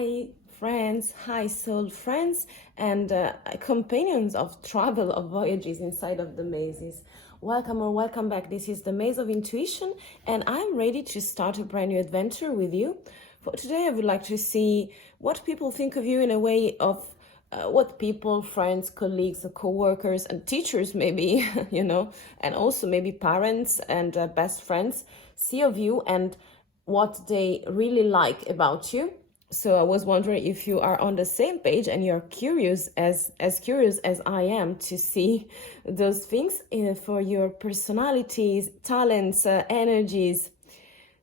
Hi, friends, hi, soul friends, and companions of travel, of voyages inside of the mazes. Welcome or welcome back. This is the Maze of Intuition, and I'm ready to start a brand new adventure with you. For today, I would like to see what people think of you in a way of what people, friends, colleagues, co-workers, and teachers maybe, and also maybe parents and best friends see of you and what they really like about you. So I was wondering if you are on the same page and you're curious as curious as I am to see those things for your personalities, talents, energies.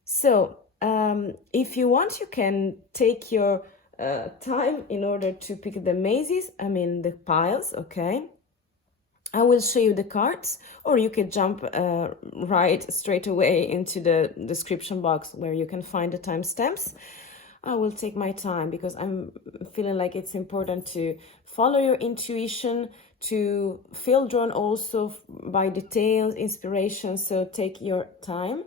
So if you want, you can take your time in order to pick the mazes, the piles, okay? I will show you the cards, or you can jump right straight away into the description box where you can find the timestamps. I will take my time because I'm feeling like it's important to follow your intuition, to feel drawn also by details, inspiration, so take your time.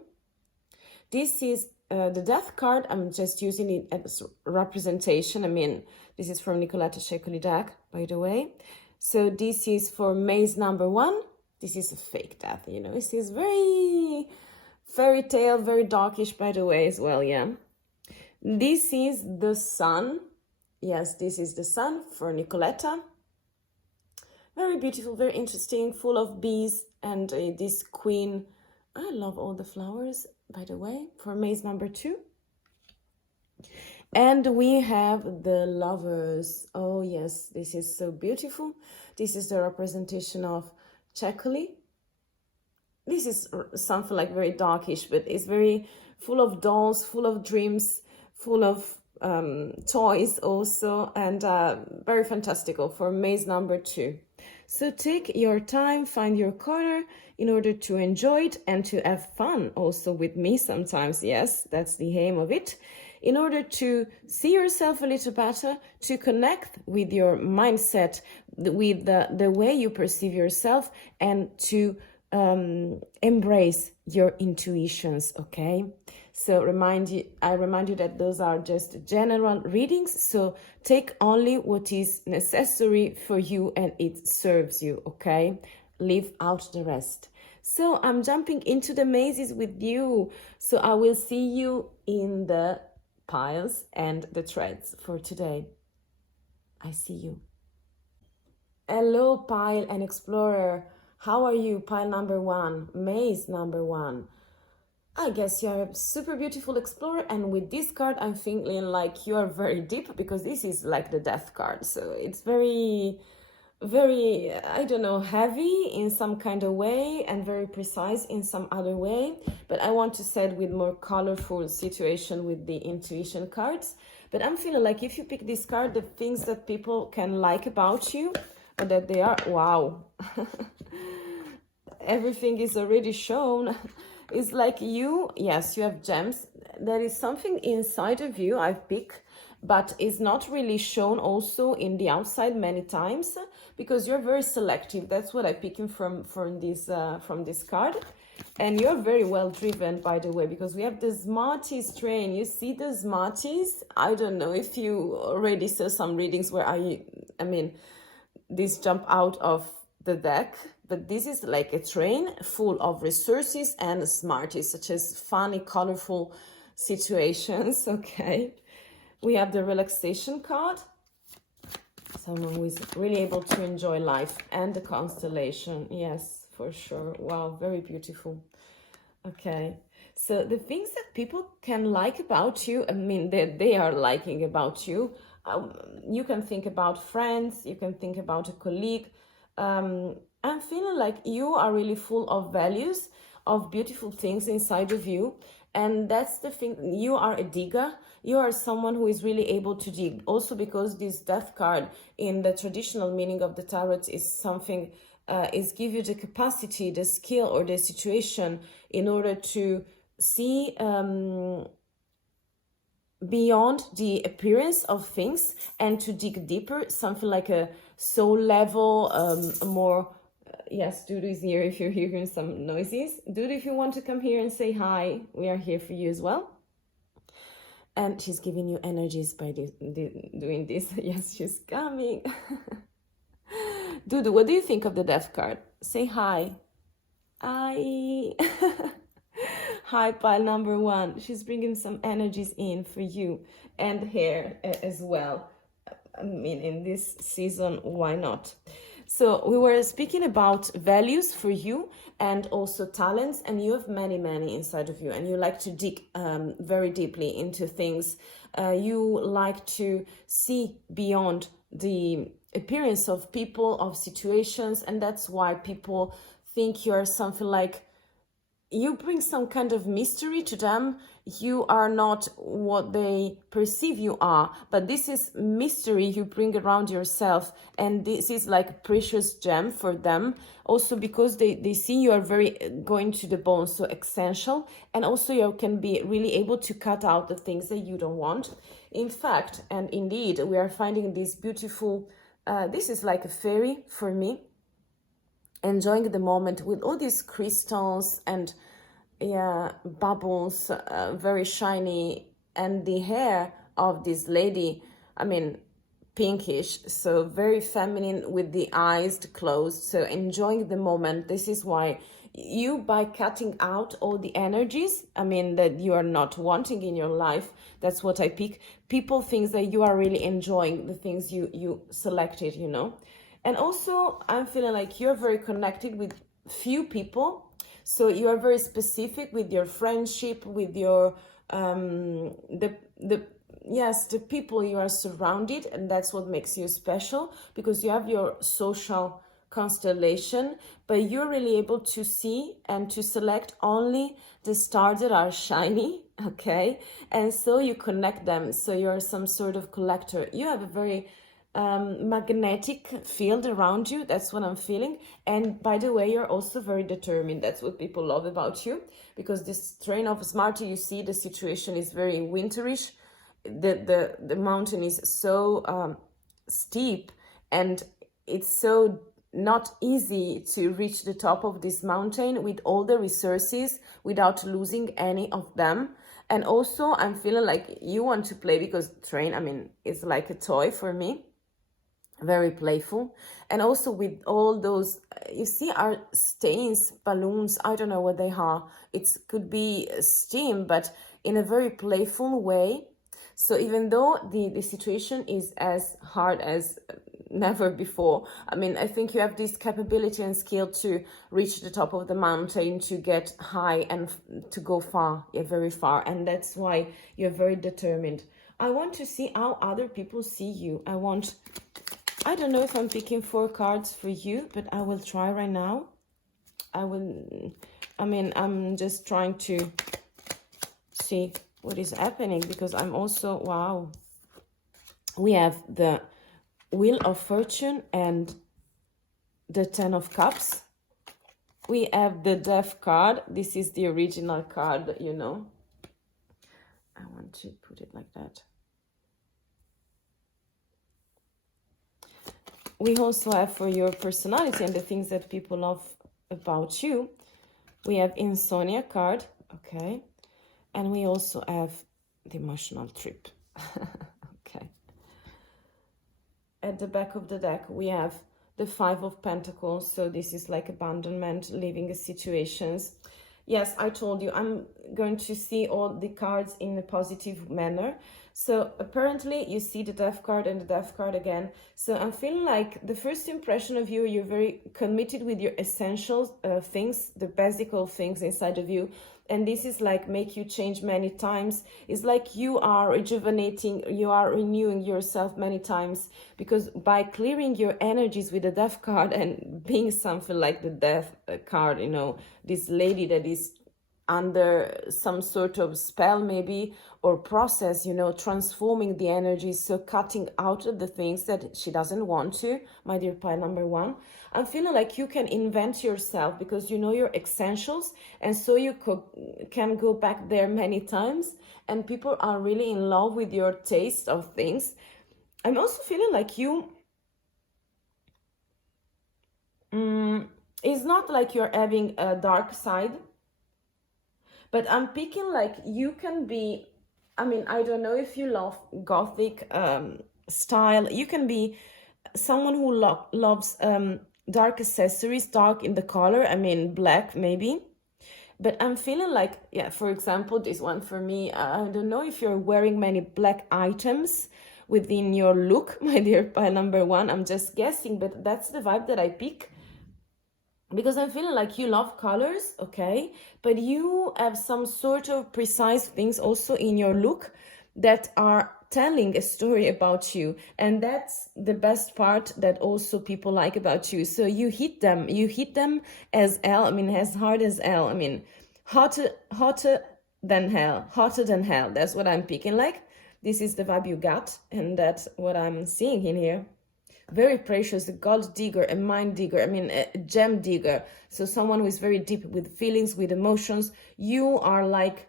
This is the death card. I'm just using it as representation. This is from Nicoletta Ceccoli deck, by the way. So this is for maze number 1. This is a fake death, This is very fairy tale, very darkish, by the way, as well, yeah. This is the sun. Yes, this is the sun for Nicoletta. Very beautiful, very interesting, full of bees and this queen. I love all the flowers, by the way, for maze number 2. And we have the lovers. Oh yes, this is so beautiful. This is the representation of Ceccoli. This is something like very darkish, but it's very full of dolls, full of dreams, full of toys also, and very fantastical for maze number 2. So take your time, find your corner in order to enjoy it and to have fun also with me sometimes. Yes, that's the aim of it. In order to see yourself a little better, to connect with your mindset, with the way you perceive yourself, and to embrace your intuitions, okay? So I remind you that those are just general readings, so take only what is necessary for you and it serves you, okay? Leave out the rest. So I'm jumping into the mazes with you, so I will see you in the piles and the threads for today. I see you. Hello, pile and explorer. How are you? Pile number 1, maze number 1. I guess you are a super beautiful explorer, and with this card I'm feeling like you are very deep because this is like the death card. So it's very, very, I don't know, heavy in some kind of way and very precise in some other way. But I want to set with more colorful situation with the intuition cards. But I'm feeling like if you pick this card, the things that people can like about you, or that they are, wow. Everything is already shown. It's like you, yes, you have gems. There is something inside of you I've picked, but it's not really shown also in the outside many times because you're very selective. That's what I'm picking from this card. And you're very well driven, by the way, because we have the Smarties train. You see the Smarties? I don't know if you already saw some readings where this jump out of the deck, but this is like a train full of resources and Smarties, such as funny, colorful situations, okay? We have the relaxation card, someone who is really able to enjoy life, and the constellation, yes, for sure. Wow, very beautiful. Okay, so the things that people can like about you, that they are liking about you, you can think about friends, you can think about a colleague. I'm feeling like you are really full of values, of beautiful things inside of you. And that's the thing, you are a digger. You are someone who is really able to dig. Also because this death card in the traditional meaning of the tarot is something, is give you the capacity, the skill or the situation in order to see beyond the appearance of things and to dig deeper, something like a soul level, more. Yes, Dudu is here if you're hearing some noises. Dudu, if you want to come here and say hi, we are here for you as well. And she's giving you energies by doing this. Yes, she's coming. Dudu, what do you think of the death card? Say hi. Hi. Hi, pile number one. She's bringing some energies in for you and hair as well. I mean, in this season, why not? So we were speaking about values for you and also talents, and you have many, many inside of you, and you like to dig very deeply into things. You like to see beyond the appearance of people, of situations, and that's why people think you are something like, you bring some kind of mystery to them. You are not what they perceive you are, but this is mystery you bring around yourself, and this is like a precious gem for them, also because they see you are very going to the bone, so essential, and also you can be really able to cut out the things that you don't want. In fact, and indeed, we are finding this beautiful, this is like a fairy for me, enjoying the moment with all these crystals and bubbles, very shiny, and the hair of this lady, I mean, pinkish, so very feminine with the eyes closed, so enjoying the moment. This is why you, by cutting out all the energies, I mean, that you are not wanting in your life, that's what I pick. People think that you are really enjoying the things you selected, you know. And also, I'm feeling like you're very connected with few people. So you are very specific with your friendship, with your, the people you are surrounded. And that's what makes you special, because you have your social constellation, but you're really able to see and to select only the stars that are shiny, okay? And so you connect them. So you're some sort of collector. You have a very magnetic field around you. That's what I'm feeling. And by the way, you're also very determined. That's what people love about you, because this train of Smarty, you see the situation is very winterish. The mountain is so steep, and it's so not easy to reach the top of this mountain with all the resources without losing any of them. And also I'm feeling like you want to play, because train, I mean, it's like a toy for me, very playful. And also with all those, you see, are stains, balloons, I don't know what they are. It could be steam, but in a very playful way. So even though the situation is as hard as never before, I mean, I think you have this capability and skill to reach the top of the mountain, to get high and to go far, very far. And that's why you're very determined. I want to see how other people see you. I don't know if I'm picking 4 cards for you, but I will try right now. I'm just trying to see what is happening, because I'm also, wow. We have the Wheel of Fortune and the 10 of Cups. We have the Death card. This is the original card, you know. I want to put it like that. We also have, for your personality and the things that people love about you, we have Insomnia card, okay, and we also have the Emotional Trip. Okay. At the back of the deck, we have the 5 of Pentacles, so this is like abandonment, leaving situations. Yes, I told you, I'm going to see all the cards in a positive manner. So apparently you see the Death card and the Death card again. So I'm feeling like the first impression of you, you're very committed with your essential things, the basic things inside of you. And this is like make you change many times. It's like you are rejuvenating, you are renewing yourself many times, because by clearing your energies with the Death card and being something like the Death card, you know, this lady that is under some sort of spell maybe, or process, you know, transforming the energy, so cutting out of the things that she doesn't want to, my dear pile number 1. I'm feeling like you can invent yourself, because you know your essentials, and so you can go back there many times, and people are really in love with your taste of things. I'm also feeling like you, it's not like you're having a dark side, but I'm picking like you can be I mean, I don't know if you love gothic style. You can be someone who loves dark accessories, dark in the color. I mean, black maybe. But I'm feeling like, yeah, for example, this one for me, I don't know if you're wearing many black items within your look, my dear pile number one. I'm just guessing, but that's the vibe that I pick. Because I'm feeling like you love colors, okay? But you have some sort of precise things also in your look that are telling a story about you. And that's the best part that also people like about you. So you hit them as hell. I mean, as hard as hell. I mean, hotter than hell, hotter than hell. That's what I'm picking like. This is the vibe you got. And that's what I'm seeing in here. Very precious, a gold digger, a mind digger, I mean, a gem digger. So someone who is very deep with feelings, with emotions. You are like,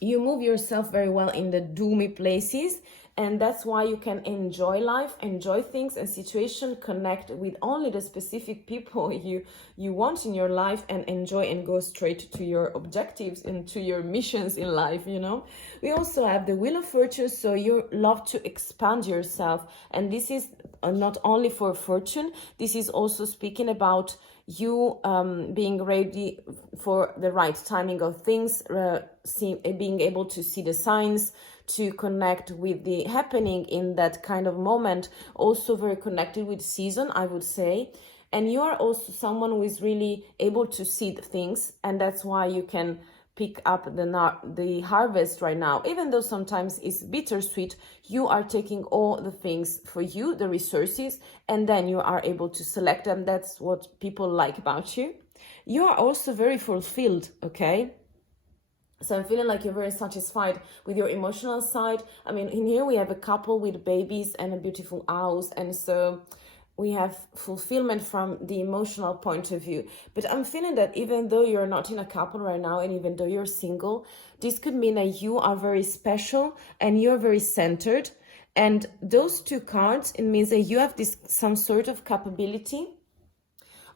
you move yourself very well in the doomy places, and that's why you can enjoy life, enjoy things and situation, connect with only the specific people you want in your life, and enjoy and go straight to your objectives and to your missions in life, you know. We also have the Wheel of Fortune, so you love to expand yourself, and this is not only for fortune, this is also speaking about you being ready for the right timing of things, being able to see the signs, to connect with the happening in that kind of moment. Also very connected with season, I would say. And you are also someone who is really able to see the things, and that's why you can pick up the harvest right now. Even though sometimes it's bittersweet, you are taking all the things for you, the resources, and then you are able to select them. That's what people like about you. You are also very fulfilled, okay? So I'm feeling like you're very satisfied with your emotional side. I mean, in here we have a couple with babies and a beautiful house, and so we have fulfillment from the emotional point of view. But I'm feeling that even though you're not in a couple right now, and even though you're single, this could mean that you are very special and you're very centered. And those two cards, it means that you have some sort of capability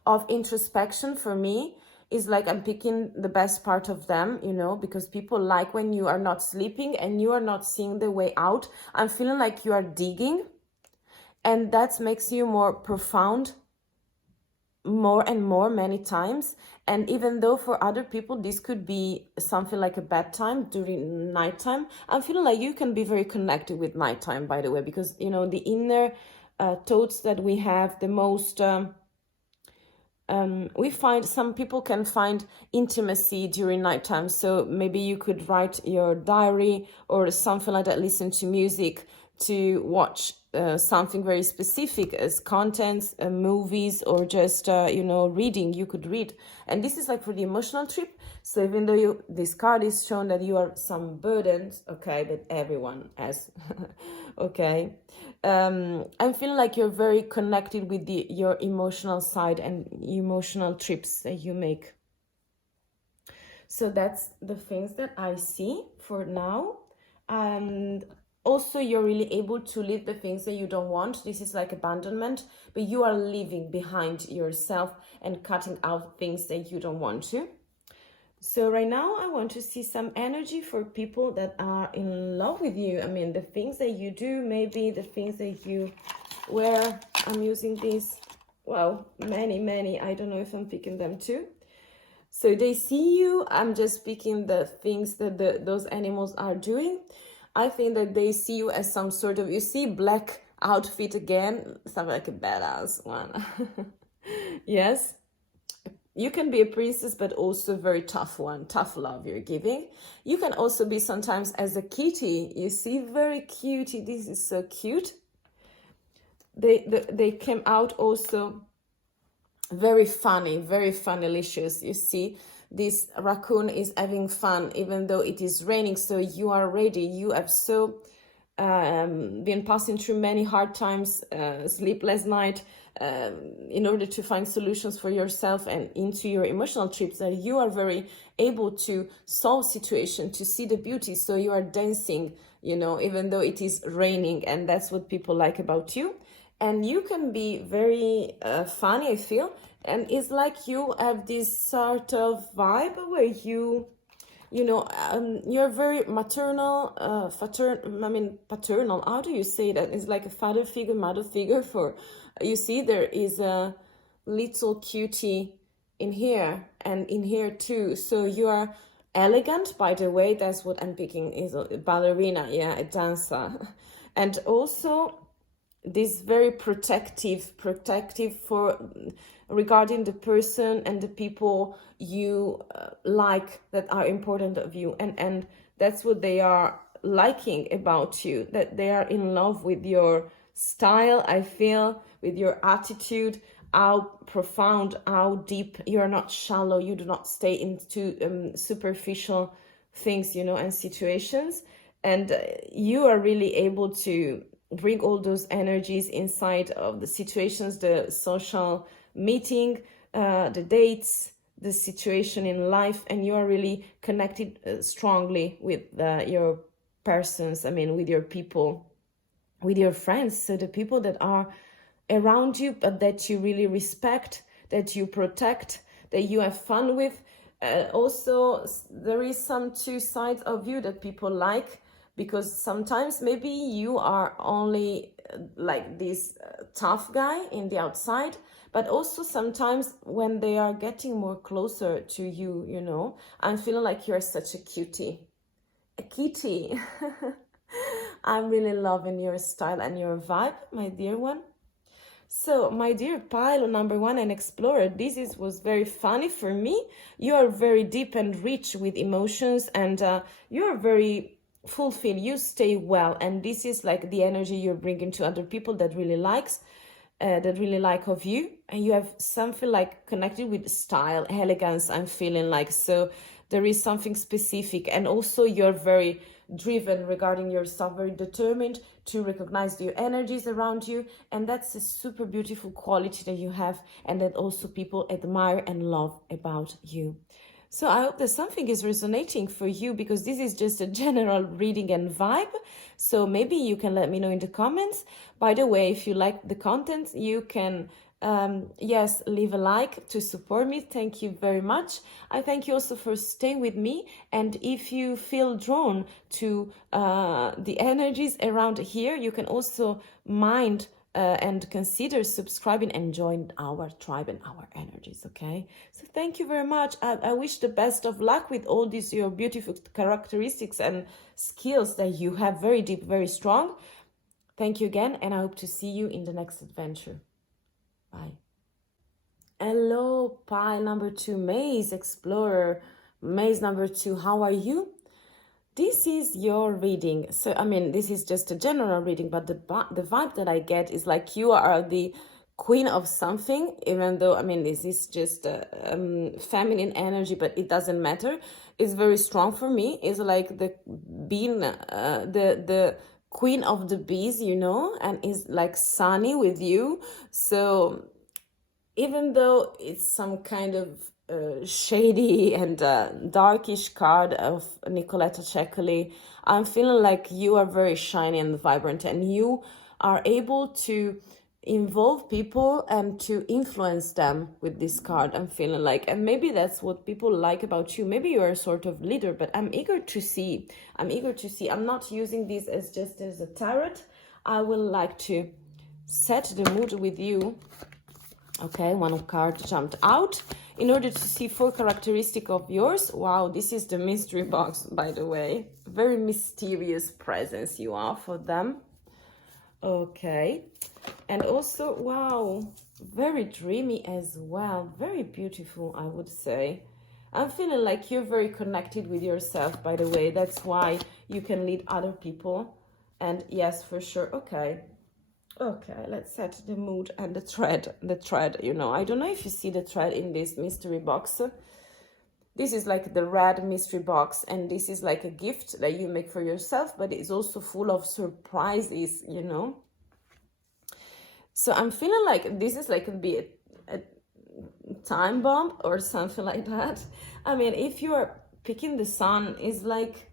of introspection. For me, is like I'm picking the best part of them, you know, because people like when you are not sleeping and you are not seeing the way out. I'm feeling like you are digging, and that makes you more profound, more and more, many times. And even though for other people this could be something like a bad time during nighttime, I'm feeling like you can be very connected with nighttime, by the way, because, you know, the inner thoughts that we have, the most we find, some people can find intimacy during nighttime. So maybe you could write your diary or something like that, listen to music, to watch something very specific as contents, movies, or just, you know, reading. You could read. And this is like for the emotional trip. So even though this card is shown that you are some burdens, okay, but everyone has, okay. I'm feeling like you're very connected with your emotional side and emotional trips that you make. So that's the things that I see for now. And also you're really able to leave the things that you don't want. This is like abandonment, but you are leaving behind yourself and cutting out things that you don't want to. So right now I want to see some energy for people that are in love with you. I mean, the things that you do, maybe the things that you wear. I'm using these, well, many, I don't know if I'm picking them too. So they see you. I'm just picking the things that those animals are doing. I think that they see you as some sort of, you see black outfit again, something like a badass one. Yes. You can be a princess, but also very tough one, tough love you're giving. You can also be sometimes as a kitty. You see, very cutie. This is so cute. They came out also very funny, very funnylicious. You see, this raccoon is having fun, even though it is raining. So you are ready. You have so been passing through many hard times, sleepless night, in order to find solutions for yourself and into your emotional trips, that you are very able to solve situations, to see the beauty. So you are dancing, you know, even though it is raining, and that's what people like about you. And you can be very funny, I feel, and it's like you have this sort of vibe where you you're very maternal, paternal. How do you say that? It's like a father figure, mother figure. For you see, there is a little cutie in here and in here too. So you are elegant, by the way. That's what I'm picking, is a ballerina, yeah, a dancer, and also this very protective for regarding the person and the people you like, that are important of you, and that's what they are liking about you, that they are in love with your style, I feel, with your attitude, how profound, how deep. You are not shallow, you do not stay into superficial things, and situations, and you are really able to bring all those energies inside of the situations, the social meeting, the dates, the situation in life, and you are really connected strongly with your persons, with your people, with your friends, so the people that are around you, but that you really respect, that you protect, that you have fun with. Also, there is some two sides of you that people like, because sometimes maybe you are only like this tough guy in the outside, but also sometimes when they are getting more closer to you, I'm feeling like you're such a cutie, a kitty. I'm really loving your style and your vibe, my dear one. So, my dear pile number 1 and explorer, this was very funny for me. You are very deep and rich with emotions, and you are very fulfilled. You stay well, and this is like the energy you're bringing to other people that really like of you, and you have something like connected with style, elegance, I'm feeling like. So there is something specific, and also you're very driven regarding yourself, very determined to recognize your energies around you, and that's a super beautiful quality that you have, and that also people admire and love about you. So I hope that something is resonating for you, because this is just a general reading and vibe. So maybe you can let me know in the comments. By the way, if you like the content, you can yes, leave a like to support me. Thank you very much. I thank you also for staying with me. And if you feel drawn to the energies around here, you can also mind and consider subscribing and join our tribe and our energies, okay? So thank you very much. I wish the best of luck with all these your beautiful characteristics and skills that you have, very deep, very strong. Thank you again, and I hope to see you in the next adventure. Bye. Hello, pile number 2, Maze Explorer. Maze number 2, how are you? This is your reading. So, this is just a general reading, but the vibe that I get is like you are the queen of something, even though, this is just feminine energy, but it doesn't matter. It's very strong for me. It's like the being the queen of the bees, and is like sunny with you. So even though it's some kind of shady and darkish card of Nicoletta Ceccoli, I'm feeling like you are very shiny and vibrant, and you are able to involve people and to influence them with this card, I'm feeling like. And maybe that's what people like about you. Maybe you are a sort of leader, but I'm eager to see. I'm not using this as just as a tarot. I will like to set the mood with you. Okay, one card jumped out in order to see 4 characteristics of yours. Wow, this is the mystery box, by the way. Very mysterious presence you are for them. Okay, and also, wow, very dreamy as well. Very beautiful, I would say. I'm feeling like you're very connected with yourself, by the way. That's why you can lead other people. And yes, for sure. Okay, let's set the mood and the thread, I don't know if you see the thread in this mystery box. This is like the red mystery box, and this is like a gift that you make for yourself, but it's also full of surprises, So I'm feeling like this is like could be a time bomb or something like that. If you're picking the sun, is like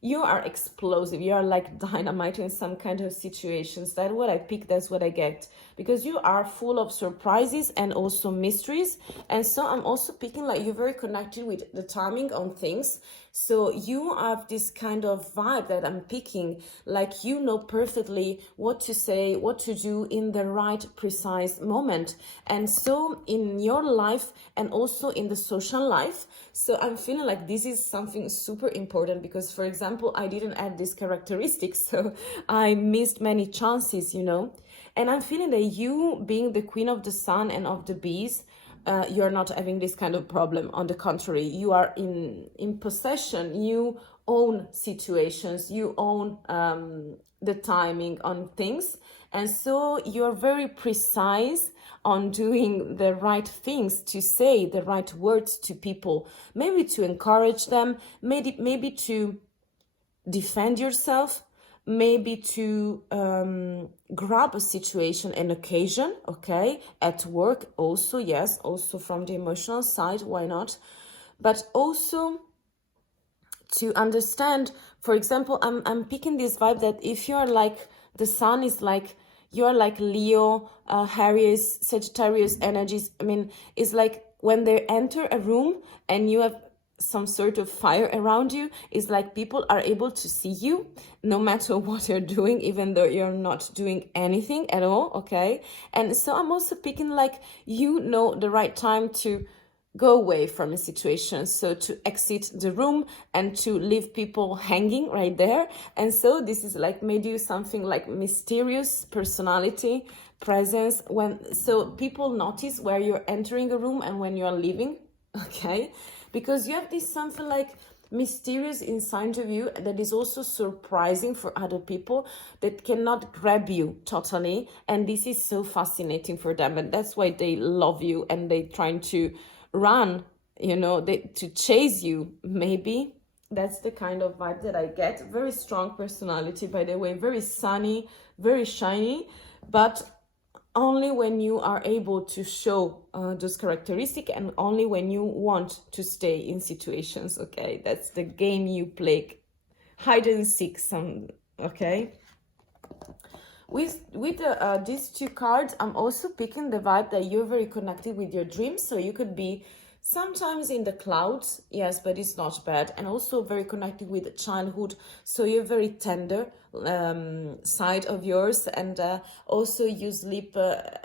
you are explosive, you are like dynamite in some kind of situations. That's what I pick, that's what I get, because you are full of surprises and also mysteries. And so I'm also picking like you're very connected with the timing on things. So you have this kind of vibe that I'm picking, like you know perfectly what to say, what to do in the right precise moment. And so in your life and also in the social life, so I'm feeling like this is something super important, because for example I didn't add this characteristic, so I missed many chances, you know. And I'm feeling that you being the queen of the sun and of the bees, you're not having this kind of problem. On the contrary, you are in possession, you own situations, you own the timing on things. And so you're very precise on doing the right things, to say the right words to people, maybe to encourage them, maybe to defend yourself, maybe to grab a situation, an occasion, okay, at work also, yes, also from the emotional side, why not? But also to understand, for example, I'm picking this vibe that if you're like, the sun is like, you're like Leo, Aries, Sagittarius energies. I mean, it's like when they enter a room and you have some sort of fire around you, it's like people are able to see you no matter what you're doing, even though you're not doing anything at all, okay? And so I'm also picking like, you know, the right time to go away from a situation, so to exit the room and to leave people hanging right there. And so this is like made you something like mysterious personality presence, when so people notice where you're entering a room and when you're leaving, okay? Because you have this something like mysterious inside of you that is also surprising for other people, that cannot grab you totally, and this is so fascinating for them, and that's why they love you and they trying to run, you know, to chase you. Maybe that's the kind of vibe that I get. Very strong personality, by the way, very sunny, very shiny, but only when you are able to show those characteristics, and only when you want to stay in situations, okay? That's the game you play, hide and seek some, okay? With these two cards, I'm also picking the vibe that you're very connected with your dreams. So you could be sometimes in the clouds, yes, but it's not bad. And also very connected with childhood. So you're very tender side of yours. And also you sleep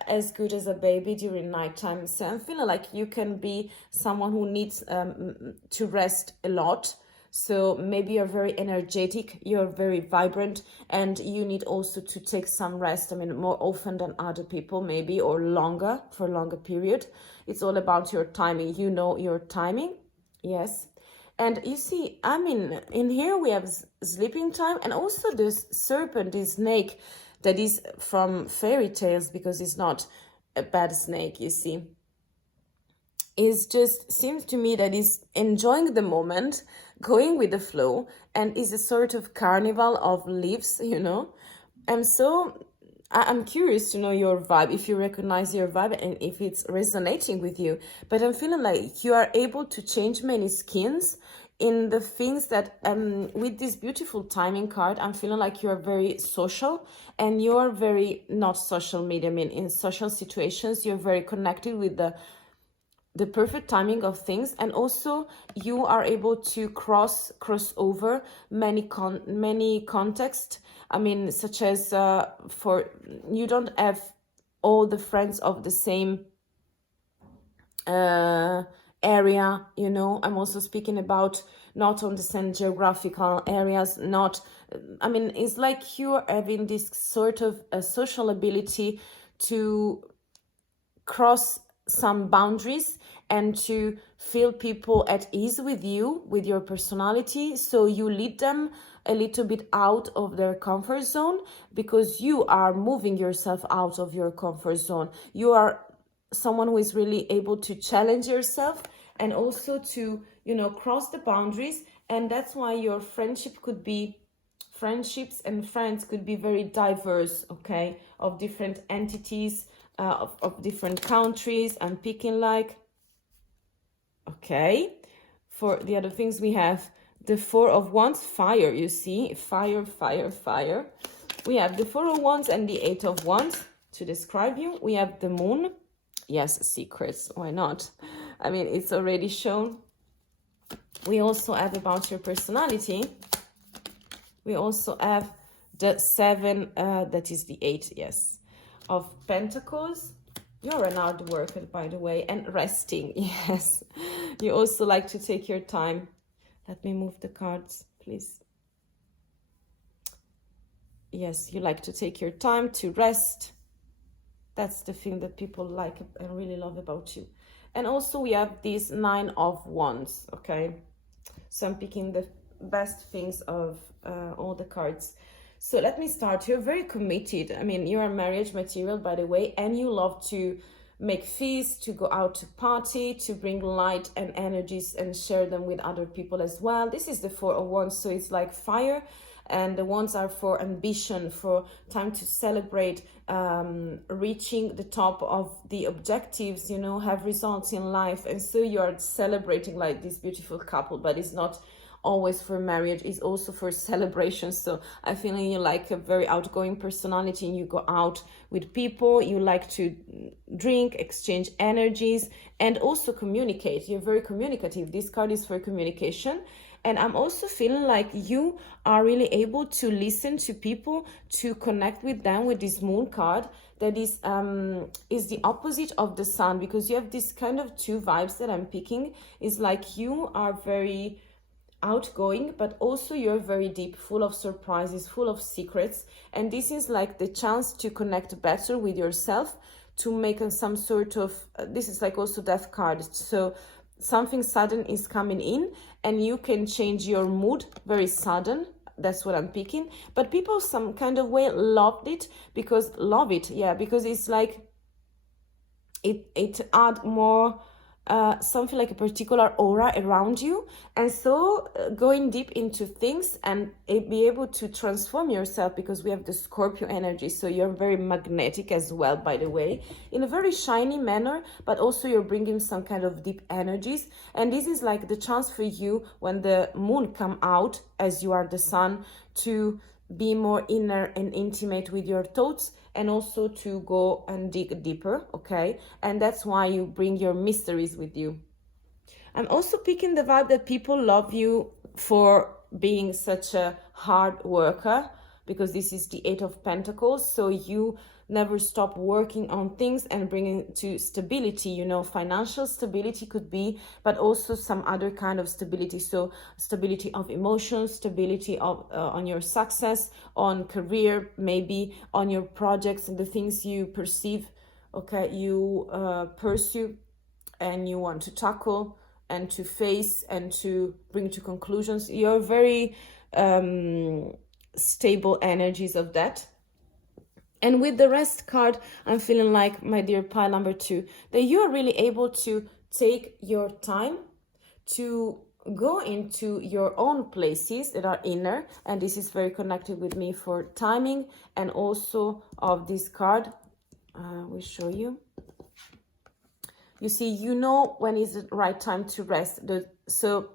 as good as a baby during nighttime. So I'm feeling like you can be someone who needs to rest a lot. So maybe you're very energetic, you're very vibrant, and you need also to take some rest. I mean, more often than other people, maybe, or longer, for a longer period. It's all about your timing. You know your timing, yes. And you see, I mean, in here we have sleeping time, and also this serpent, this snake that is from fairy tales, because it's not a bad snake, you see. Is just, seems to me that is enjoying the moment, going with the flow, and is a sort of carnival of leaves, you know. And so I'm curious to know your vibe, if you recognize your vibe and if it's resonating with you. But I'm feeling like you are able to change many skins in the things that with this beautiful timing card, I'm feeling like you're very social, and you're very not social media. I mean, in social situations you're very connected with the perfect timing of things, and also you are able to cross over many context. I mean, such as for you don't have all the friends of the same area, you know. I'm also speaking about not on the same geographical areas, not, I mean, it's like you're having this sort of a social ability to cross some boundaries and to feel people at ease with you, with your personality. So you lead them a little bit out of their comfort zone, because you are moving yourself out of your comfort zone. You are someone who is really able to challenge yourself, and also to, you know, cross the boundaries. And that's why your friendships and friends could be very diverse, okay, of different entities, of different countries. I'm picking like, okay. For the other things, we have the Four of Wands, fire, you see, fire, fire, fire. We have the Four of Wands and the Eight of Wands to describe you. We have the Moon. Yes, secrets, why not? I mean, it's already shown. We also have about your personality. We also have the Seven, that is the Eight, yes, of Pentacles. You're an hard worker, by the way, and resting, yes. You also like to take your time. Let me move the cards, please. Yes, you like to take your time to rest. That's the thing that people like and really love about you. And also we have this Nine of Wands, okay? So I'm picking the best things of all the cards. So let me start. You're very committed. I mean, you're a marriage material, by the way, and you love to make feasts, to go out to party, to bring light and energies and share them with other people as well. This is the Four of Wands, so it's like fire, and the wands are for ambition, for time to celebrate, reaching the top of the objectives, you know, have results in life. And so you are celebrating like this beautiful couple, but it's not always for marriage, it's also for celebration. So I feel you like a very outgoing personality, and you go out with people, you like to drink, exchange energies, and also communicate. You're very communicative. This card is for communication. And I'm also feeling like you are really able to listen to people, to connect with them with this Moon card that is the opposite of the Sun, because you have this kind of two vibes that I'm picking. Is like you are very outgoing, but also you're very deep, full of surprises, full of secrets. And this is like the chance to connect better with yourself, to make some sort of, this is like also Death card. So something sudden is coming in and you can change your mood very sudden. That's what I'm picking. But people some kind of way loved it because it's like it add more something like a particular aura around you, and so going deep into things and be able to transform yourself, because we have the Scorpio energy. So you're very magnetic as well, by the way, in a very shiny manner, but also you're bringing some kind of deep energies. And this is like the chance for you, when the Moon come out as you are the Sun, to be more inner and intimate with your thoughts, and also to go and dig deeper, okay? And that's why you bring your mysteries with you. I'm also picking the vibe that people love you for being such a hard worker, because this is the Eight of Pentacles. So you never stop working on things and bringing to stability, you know, financial stability could be, but also some other kind of stability. So stability of emotions, stability of on your success, on career, maybe on your projects and the things you perceive, okay, you pursue and you want to tackle and to face and to bring to conclusions. You're very stable energies of that. And with the Rest card, I'm feeling like, my dear pile number 2, that you are really able to take your time to go into your own places that are inner. And this is very connected with me for timing, and also of this card. We'll show you. You see, you know when is the right time to rest. So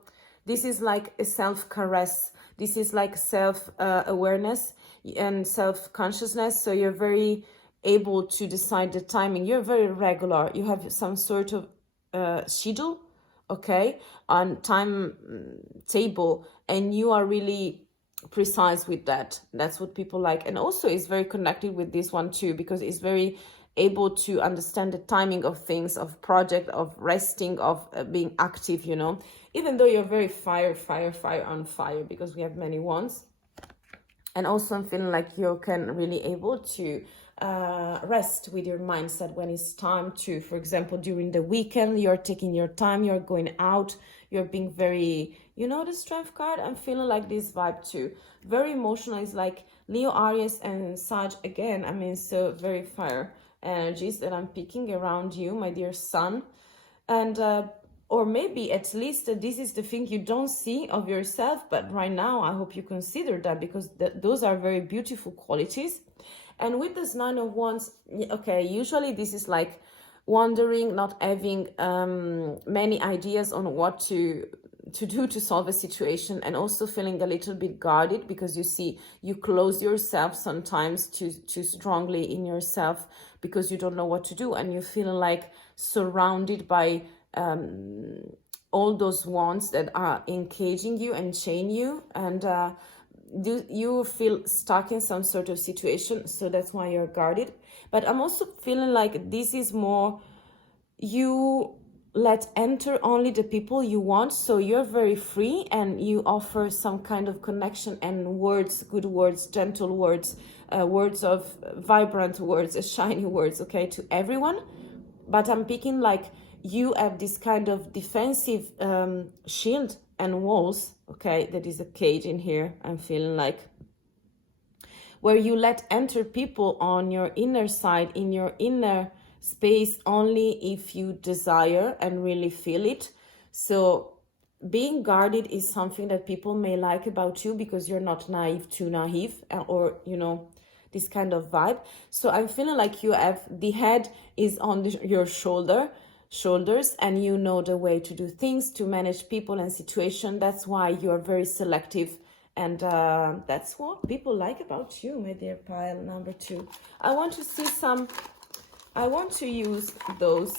this is like a self-caress. This is like self-awareness and self-consciousness. So you're very able to decide the timing. You're very regular. You have some sort of schedule, okay, on time table, and you are really precise with that. That's what people like. And also it's very connected with this one too, because it's very able to understand the timing of things, of project, of resting, of being active, you know, even though you're very fire on fire, because we have many wands. And also I'm feeling like you can really able to rest with your mindset when it's time to, for example, during the weekend, you're taking your time, you're going out, you're being very, you know, the Strength card. I'm feeling like this vibe too. Very emotional. It's like Leo, Aries, and Sag again. I mean, so very fire energies that I'm picking around you, my dear Sun. And or maybe at least this is the thing you don't see of yourself, but right now I hope you consider that, because those are very beautiful qualities. And with this Nine of Wands, okay, usually this is like wondering, not having many ideas on what to to do to solve a situation, and also feeling a little bit guarded because you see you close yourself sometimes too strongly in yourself because you don't know what to do, and you feel like surrounded by all those wands that are encaging you and chain you, and you feel stuck in some sort of situation, so that's why you're guarded. But I'm also feeling like this is more you let enter only the people you want, so you're very free and you offer some kind of connection and words, good words, gentle words, words of vibrant words, shiny words, okay, to everyone. But I'm picking like you have this kind of defensive shield and walls, okay, that is a cage in here, I'm feeling like, where you let enter people on your inner side, in your inner space, only if you desire and really feel it. So being guarded is something that people may like about you because you're not too naive, or this kind of vibe. So I'm feeling like you have the head is on your shoulders, and you know the way to do things, to manage people and situation. That's why you're very selective, and that's what people like about you, my dear pile number 2. I want to use those.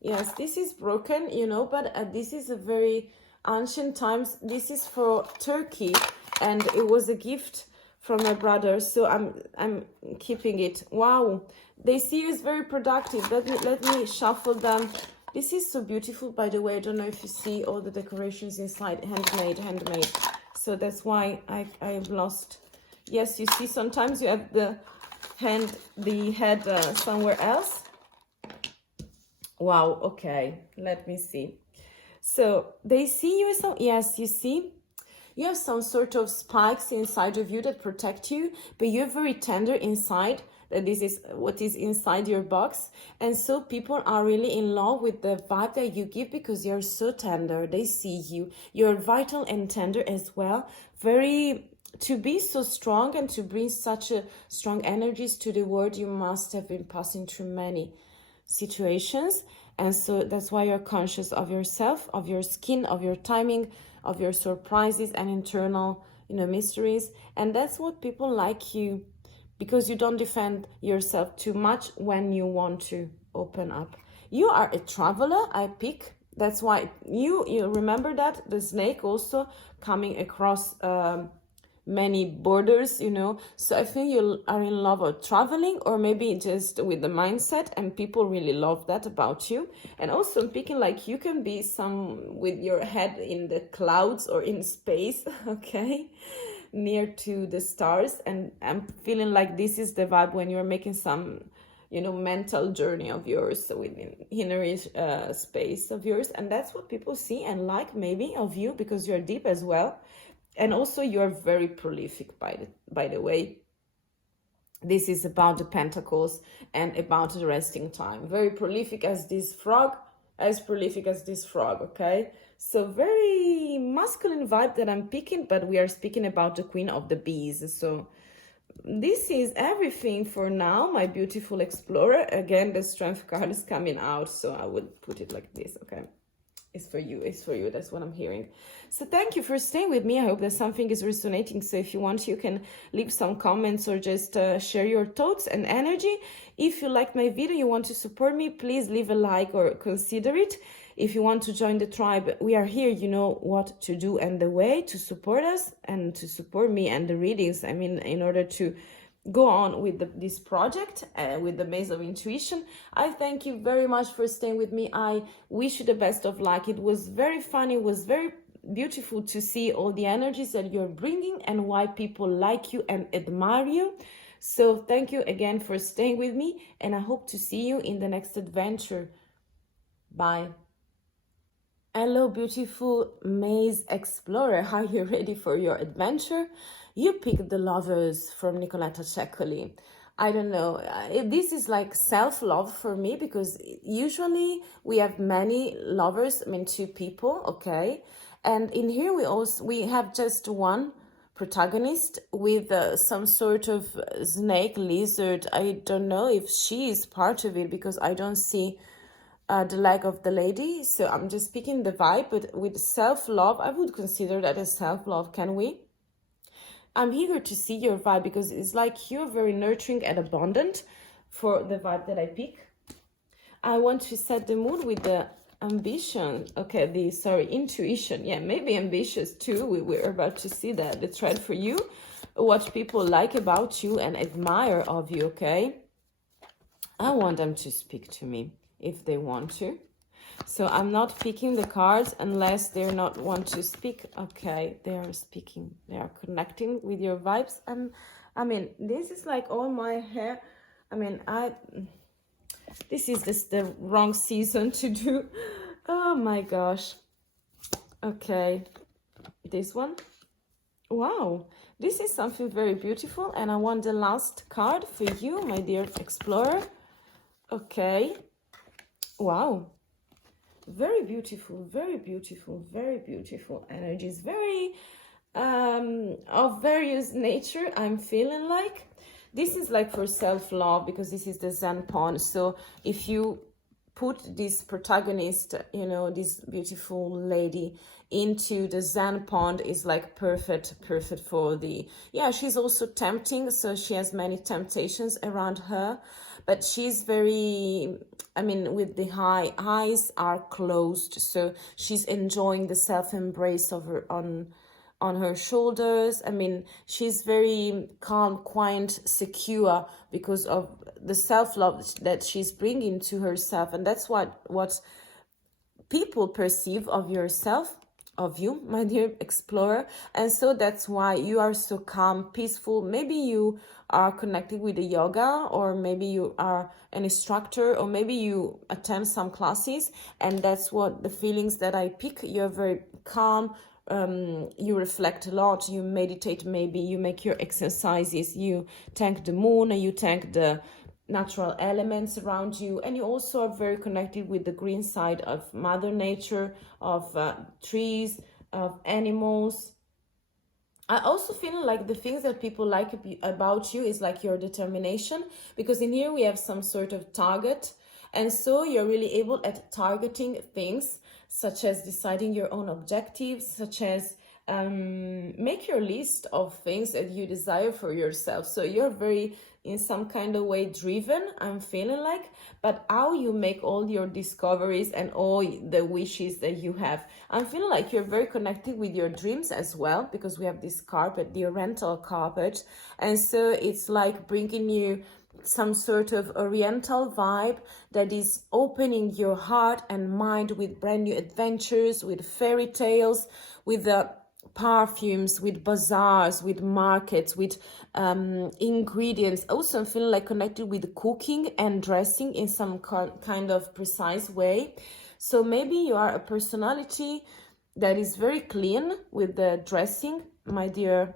Yes, this is broken, but this is a very ancient times. This is for Turkey, and it was a gift from my brother, so I'm keeping it. Wow, they see you as very productive. Let me shuffle them. This is so beautiful, by the way. I don't know if you see all the decorations inside, handmade. So that's why I've lost. Yes, you see, sometimes you have the head somewhere else. Wow, okay, let me see. So they see you, so yes, you see, you have some sort of spikes inside of you that protect you, but you're very tender inside. That this is what is inside your box. And so people are really in love with the vibe that you give because you're so tender. They see you. You're vital and tender as well. To be so strong and to bring such a strong energies to the world, you must have been passing through many situations. And so that's why you're conscious of yourself, of your skin, of your timing, of your surprises and internal, mysteries. And that's what people like you, because you don't defend yourself too much when you want to open up. You are a traveler, I pick. That's why you remember that the snake also coming across many borders, so I think you are in love of traveling, or maybe just with the mindset, and people really love that about you. And also I'm picking like you can be with your head in the clouds or in space, okay, near to the stars. And I'm feeling like this is the vibe when you're making some mental journey of yours within inner space of yours. And that's what people see and like maybe of you, because you're deep as well. And also you're very prolific, by the way. This is about the pentacles and about the resting time. Very prolific as this frog, okay? So very masculine vibe that I'm picking, but we are speaking about the queen of the bees. So this is everything for now, my beautiful explorer. Again, the strength card is coming out, so I would put it like this, okay? It's for you, that's what I'm hearing. So thank you for staying with me. I hope that something is resonating. So if you want, you can leave some comments or just share your thoughts and energy. If you like my video, you want to support me, please leave a like or consider it. If you want to join the tribe, we are here, you know what to do and the way to support us and to support me and the readings. In order to go on with this project, with the Maze of Intuition. I thank you very much for staying with me. I wish you the best of luck. It was very fun. It was very beautiful to see all the energies that you're bringing and why people like you and admire you. So thank you again for staying with me, and I hope to see you in the next adventure. Bye. Hello, beautiful Maze Explorer. Are you ready for your adventure? You picked the Lovers from Nicoletta Ceccoli. I don't know, this is like self-love for me, because usually we have many lovers, 2 people, okay? And in here we have just one protagonist with some sort of snake, lizard. I don't know if she is part of it, because I don't see the leg of the lady. So I'm just picking the vibe, but with self-love, I would consider that as self-love, can we? I'm eager to see your vibe because it's like you're very nurturing and abundant for the vibe that I pick. I want to set the mood with the ambition. Okay, intuition. Yeah, maybe ambitious too. We're about to see that, the thread for you, what people like about you and admire of you, okay? I want them to speak to me if they want to. So I'm not picking the cards unless they're not want to speak. Okay, they are speaking. They are connecting with your vibes. I mean, this is like all my hair. I mean, this is just the wrong season to do. Oh my gosh. Okay, this one. Wow, this is something very beautiful, and I want the last card for you, my dear explorer. Okay. Wow. Very beautiful, very beautiful, very beautiful energies, very of various nature. I'm feeling like this is like for self-love, because this is the Zen pawn. So if you put this protagonist, you know, this beautiful lady into the Zen pond, is like perfect for the, yeah, she's also tempting, so she has many temptations around her, but she's very, I mean, with the eyes are closed, so she's enjoying the self-embrace of her on her shoulders. I mean, she's very calm, quiet, secure because of the self-love that she's bringing to herself. And that's what people perceive of yourself, of you, my dear explorer. And so that's why you are so calm, peaceful. Maybe you are connected with the yoga, or maybe you are an instructor, or maybe you attend some classes, and that's what the feelings that I pick. You're very calm, you reflect a lot, you meditate, maybe you make your exercises, you thank the moon, you thank the natural elements around you, and you also are very connected with the green side of Mother Nature, of trees, of animals. I also feel like the things that people like about you is like your determination, because in here we have some sort of target, and so you're really able at targeting things, such as deciding your own objectives, such as make your list of things that you desire for yourself. So you're very, in some kind of way, driven, I'm feeling like, but how you make all your discoveries and all the wishes that you have, I'm feeling like you're very connected with your dreams as well, because we have this carpet, the oriental carpet, and so it's like bringing you some sort of oriental vibe that is opening your heart and mind with brand new adventures, with fairy tales, with the perfumes, with bazaars, with markets, with ingredients. Also, I'm feeling like connected with cooking and dressing in some kind of precise way. So maybe you are a personality that is very clean with the dressing, my dear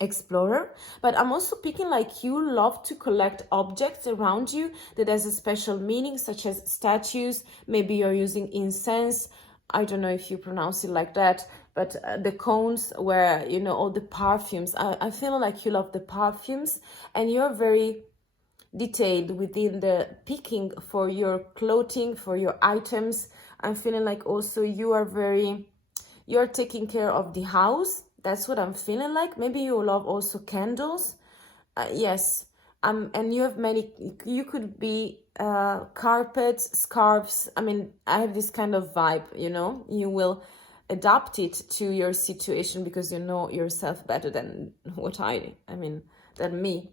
explorer, but I'm also picking like you love to collect objects around you that has a special meaning, such as statues. Maybe you're using incense, I don't know if you pronounce it like that, but the cones where, you know, all the perfumes. I feel like you love the perfumes, and you're very detailed within the picking for your clothing, for your items. I'm feeling like also you're taking care of the house. That's what I'm feeling like. Maybe you love also candles. Yes. And you have many, you could be carpets, scarves. I mean, I have this kind of vibe, you know. You will adapt it to your situation because you know yourself better than than me.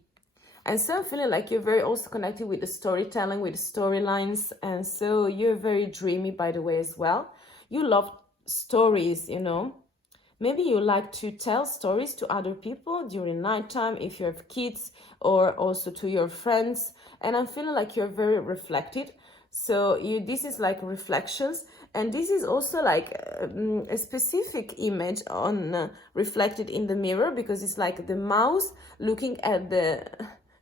And so I'm feeling like you're very also connected with the storytelling, with storylines. And so you're very dreamy, by the way, as well. You love stories, you know. Maybe you like to tell stories to other people during nighttime, if you have kids, or also to your friends. And I'm feeling like you're very reflected. So this is like reflections. And this is also like a specific image on reflected in the mirror, because it's like the mouse looking at the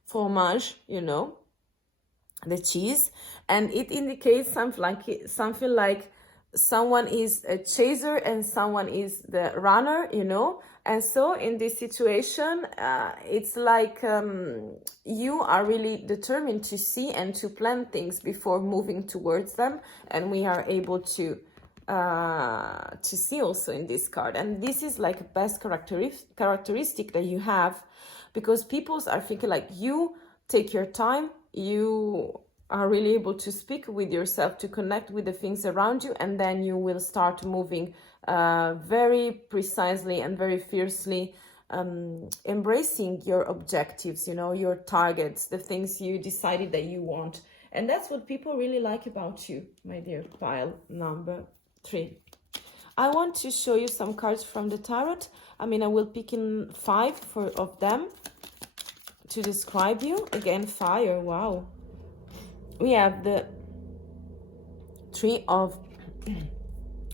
fromage, you know, the cheese. And it indicates something like someone is a chaser and someone is the runner, you know, And so in this situation, it's like you are really determined to see and to plan things before moving towards them. And we are able to see also in this card. And this is like best characteristic that you have, because people are thinking like you take your time, you are really able to speak with yourself, to connect with the things around you, and then you will start moving very precisely and very fiercely, embracing your objectives, you know, your targets, the things you decided that you want. And that's what people really like about you, my dear pile number 3. I want to show you some cards from the tarot. I mean, I will pick in 5 of them to describe you. Again, fire, wow. We have the 3 of,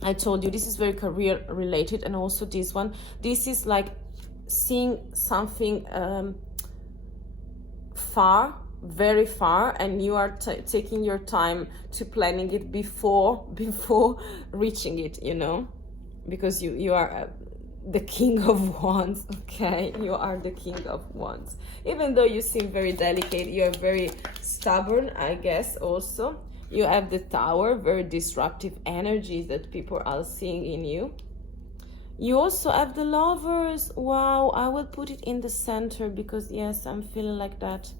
I told you, this is very career related, and also this one. This is like seeing something far, very far, and you are taking your time to planning it before reaching it, you know, because you are the King of Wands. Okay, you are the King of Wands. Even though you seem very delicate, you are very stubborn, I guess. Also, you have the Tower, very disruptive energies that people are seeing in you. You also have the Lovers. Wow, I will put it in the center because yes, I'm feeling like that.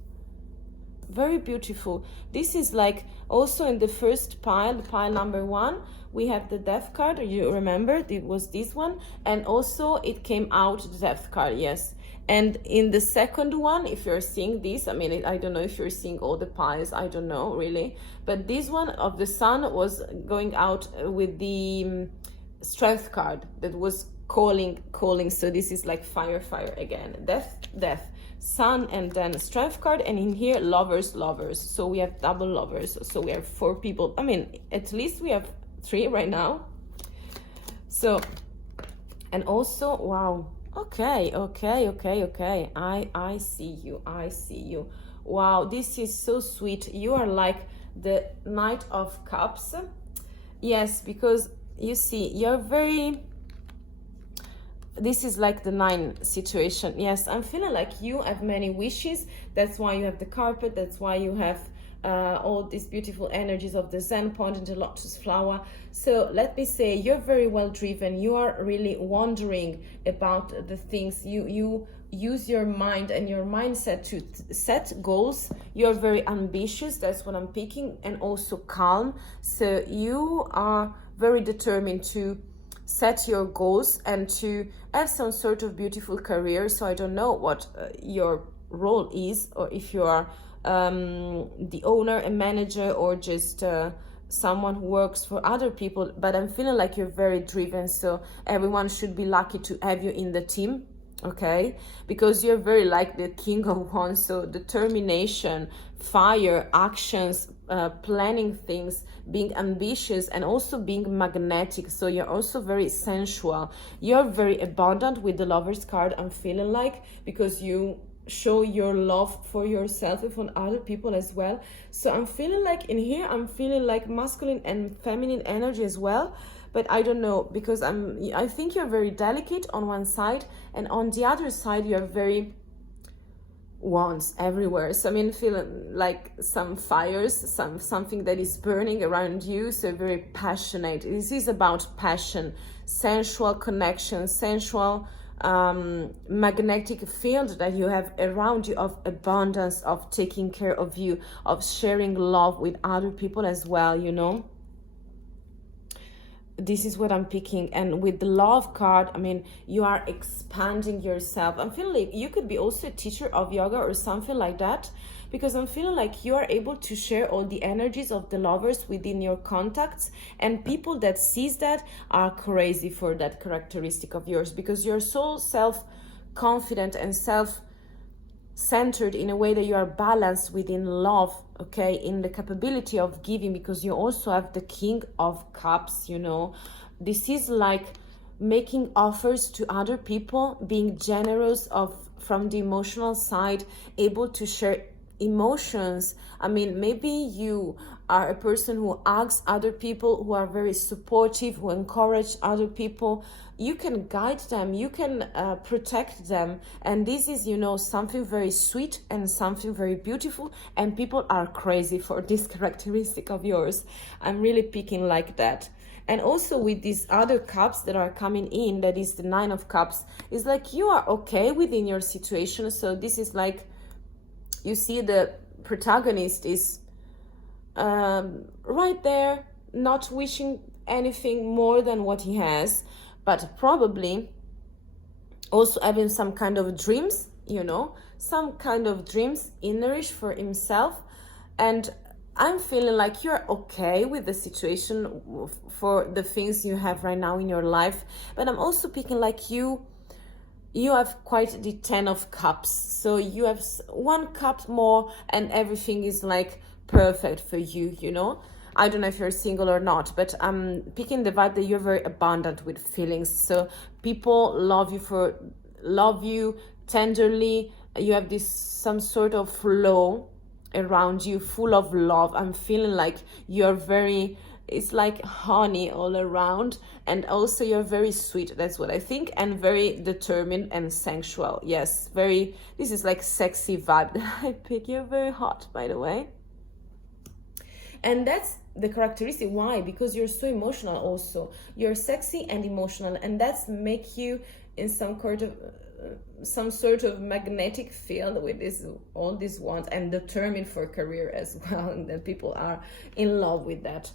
Very beautiful. This is like also in the first pile, the pile number 1, we have the Death card. You remember it was this one, and also it came out the Death card, yes. And in the second one, if you're seeing this, I mean, I don't know if you're seeing all the piles, I don't know really, but this one of the Sun was going out with the Strength card that was calling. So this is like fire again, death, Sun, and then Strength card, and in here lovers. So we have double lovers, so we have 4 people. I mean, at least we have 3 right now. So, and also, wow, okay, I see you. Wow, this is so sweet. You are like the Knight of Cups. Yes, because you see, you're very, this is like the 9 situation. Yes, I'm feeling like you have many wishes. That's why you have the carpet. That's why you have all these beautiful energies of the Zen pond and the lotus flower. So let me say, you're very well driven. You are really wondering about the things. You use your mind and your mindset to set goals. You're very ambitious. That's what I'm picking, and also calm. So you are very determined to set your goals and to have some sort of beautiful career. So I don't know what your role is, or if you are the owner, a manager, or just someone who works for other people, but I'm feeling like you're very driven. So everyone should be lucky to have you in the team, okay? Because you're very like the King of Wands. So determination, fire, actions, planning things, being ambitious, and also being magnetic. So you're also very sensual. You're very abundant with the Lovers card, I'm feeling like, because you show your love for yourself and for other people as well. So I'm feeling like in here, I'm feeling like masculine and feminine energy as well. But I don't know, because I think you're very delicate on one side, and on the other side you're very wands everywhere. So I mean, feeling like some fires, something that is burning around you. So very passionate. This is about passion, sensual connection, sensual magnetic field that you have around you, of abundance, of taking care of you, of sharing love with other people as well, you know. This is what I'm picking. And with the Love card, I mean, you are expanding yourself. I'm feeling like you could be also a teacher of yoga or something like that, because I'm feeling like you are able to share all the energies of the Lovers within your contacts, and people that sees that are crazy for that characteristic of yours, because you're so self-confident and self-centered in a way that you are balanced within love, okay, in the capability of giving, because you also have the King of Cups, you know. This is like making offers to other people, being generous from the emotional side, able to share emotions. I mean, maybe you are a person who hugs other people, who are very supportive, who encourage other people. You can guide them, you can protect them, and this is, you know, something very sweet and something very beautiful, and people are crazy for this characteristic of yours. I'm really picking like that. And also with these other cups that are coming in, that is the 9 of cups, is like you are okay within your situation. So this is like, you see the protagonist is right there, not wishing anything more than what he has, but probably also having some kind of dreams, you know, some kind of dreams innerish for himself. And I'm feeling like you're okay with the situation, for the things you have right now in your life. But I'm also picking like you have quite the 10 of cups. So you have 1 cup more and everything is like perfect for you, you know. I don't know if you're single or not, but I'm picking the vibe that you're very abundant with feelings. So people love you tenderly. You have this some sort of flow around you, full of love. I'm feeling like you're very, it's like honey all around, and also you're very sweet, that's what I think, and very determined and sensual. Yes, very, this is like sexy vibe that I pick. You're very hot, by the way, and that's the characteristic. Why? Because you're so emotional. Also, you're sexy and emotional, and that's make you in some sort of magnetic field with this, all these wands, and determined for career as well, and then people are in love with that.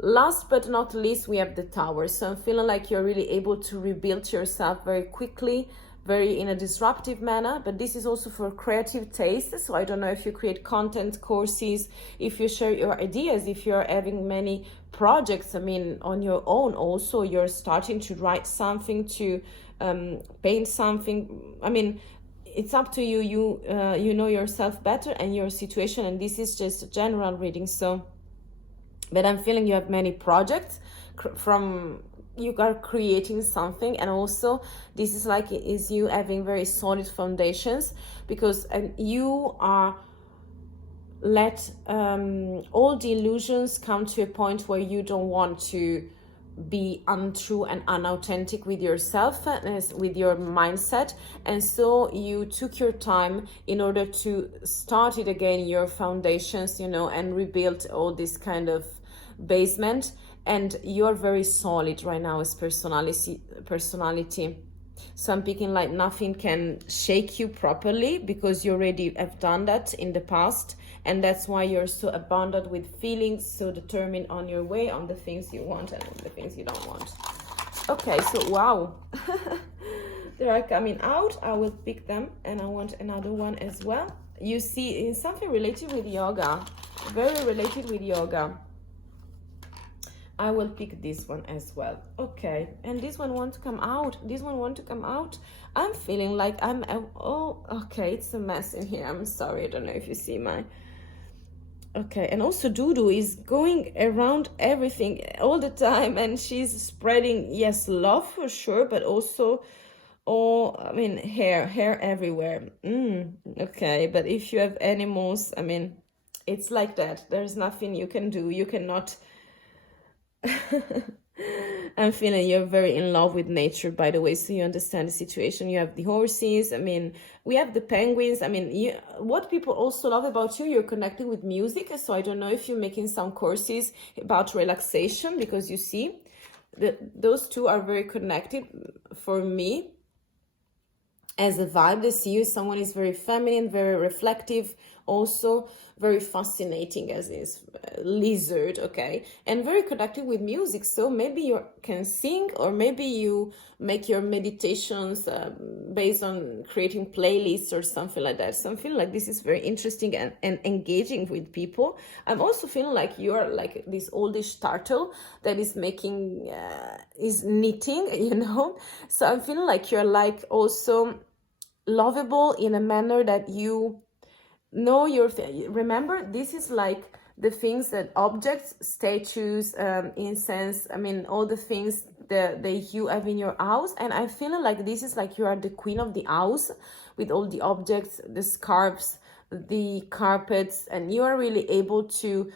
Last but not least, we have the Tower. So I'm feeling like you're really able to rebuild yourself very quickly, very in a disruptive manner. But this is also for creative taste. So I don't know if you create content courses, if you share your ideas, if you're having many projects, I mean, on your own. Also, you're starting to write something, to paint something. I mean, it's up to you. You know yourself better and your situation. And this is just a general reading. So, but I'm feeling you have many projects from, you are creating something, and also this is like, is you having very solid foundations, because you are let all the illusions come to a point where you don't want to be untrue and unauthentic with yourself, with your mindset, and so you took your time in order to start it again, your foundations, you know, and rebuild all this kind of basement. And you're very solid right now as personality. So I'm picking like nothing can shake you properly, because you already have done that in the past, and that's why you're so abundant with feelings, so determined on your way, on the things you want and the things you don't want. Okay, so wow. They are coming out. I will pick them, and I want another one as well. You see, in something related with yoga, very related with yoga. I will pick this one as well. Okay, and this one want to come out. This one want to come out. I'm feeling like oh, okay, it's a mess in here. I'm sorry, I don't know if you see my... Okay, and also Dudu is going around everything all the time, and she's spreading, yes, love for sure, but also, oh, I mean, hair everywhere. Okay, but if you have animals, I mean, it's like that. There's nothing you can do. You cannot... I'm feeling you're very in love with nature, by the way, so you understand the situation. You have the horses, I mean, we have the penguins. I mean, what people also love about you, you're connecting with music. So I don't know if you're making some courses about relaxation, because you see that those two are very connected for me as a vibe. They see you, someone is very feminine, very reflective, also very fascinating as is lizard, okay, and very connected with music. So maybe you can sing, or maybe you make your meditations based on creating playlists or something like that. So I'm feeling like this is very interesting and engaging with people. I'm also feeling like you're like this oldish turtle that is making is knitting, you know. So I'm feeling like you're like also lovable in a manner that you know your... Remember, this is like the things that objects, statues, incense, I mean, all the things that you have in your house. And I'm feeling like this is like you are the queen of the house, with all the objects, the scarves, the carpets, and you are really able to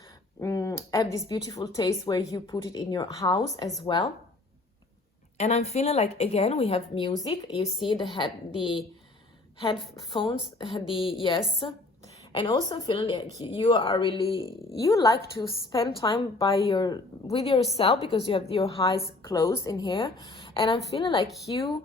have this beautiful taste where you put it in your house as well. And I'm feeling like, again, we have music. You see the headphones, yes. And also feeling like you like to spend time with yourself, because you have your eyes closed in here. And I'm feeling like you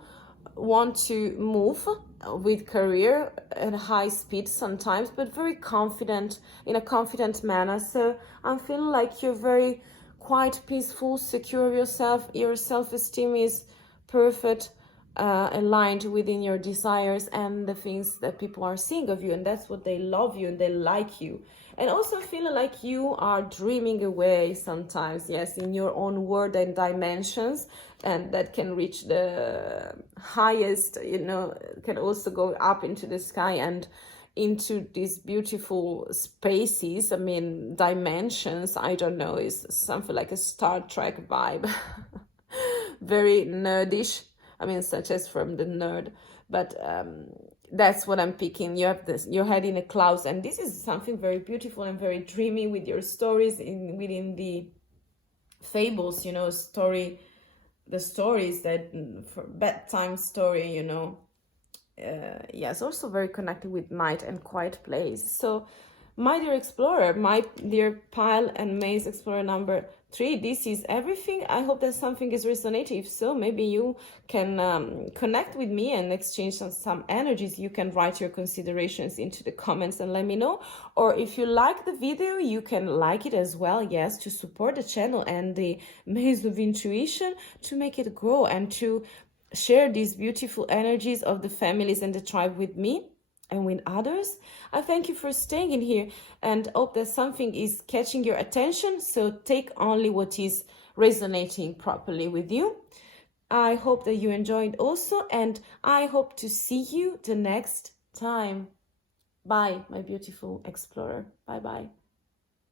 want to move with career at high speed sometimes, but very confident, in a confident manner. So I'm feeling like you're very quite peaceful, secure of yourself. Your self-esteem is perfect, aligned within your desires and the things that people are seeing of you, and that's what they love you and they like you. And also feeling like you are dreaming away sometimes, yes, in your own world and dimensions, and that can reach the highest, can also go up into the sky and into these beautiful spaces, dimensions. I don't know, is something like a Star Trek vibe. Very nerdish, such as from the nerd, but that's what I'm picking. You have your head in the clouds, and this is something very beautiful and very dreamy with your stories within the fables, the stories that for bedtime story, yes, also very connected with night and quiet place. So my dear explorer, my dear pile and maze explorer number 3, this is everything. I hope that something is resonating. If so, maybe you can connect with me and exchange some energies. You can write your considerations into the comments and let me know. Or if you like the video, you can like it as well, yes, to support the channel and the Maze of Intuition, to make it grow and to share these beautiful energies of the families and the tribe with me and with others. I thank you for staying in here and hope that something is catching your attention. So take only what is resonating properly with you. I hope that you enjoyed also, and I hope to see you the next time. Bye, my beautiful explorer. Bye bye.